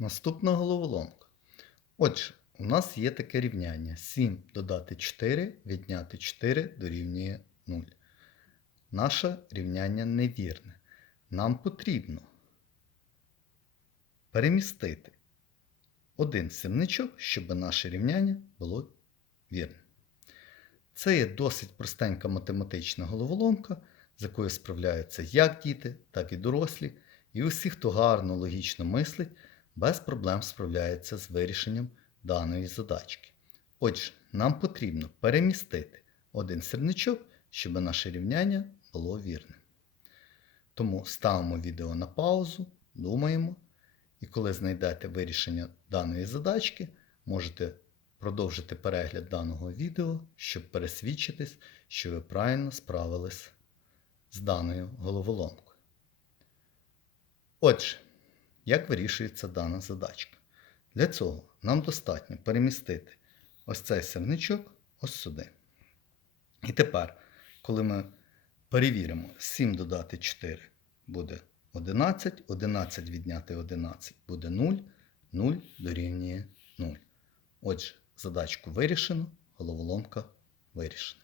Наступна головоломка. Отже, у нас є таке рівняння. 7 додати 4, відняти 4 дорівнює 0. Наше рівняння невірне. Нам потрібно перемістити один сірничок, щоб наше рівняння було вірним. Це є досить простенька математична головоломка, з якою справляються як діти, так і дорослі, і усі, хто гарно логічно мислить, без проблем справляється з вирішенням даної задачки. Отже, нам потрібно перемістити один сірничок, щоб наше рівняння було вірним. Тому ставимо відео на паузу, думаємо, і коли знайдете вирішення даної задачки, можете продовжити перегляд даного відео, щоб пересвідчитись, що ви правильно справились з даною головоломкою. Отже, як вирішується дана задачка? Для цього нам достатньо перемістити ось цей сірничок ось сюди. І тепер, коли ми перевіримо 7 додати 4 буде 11, 11 відняти 11 буде 0, 0 дорівнює 0. Отже, задачку вирішено, головоломка вирішена.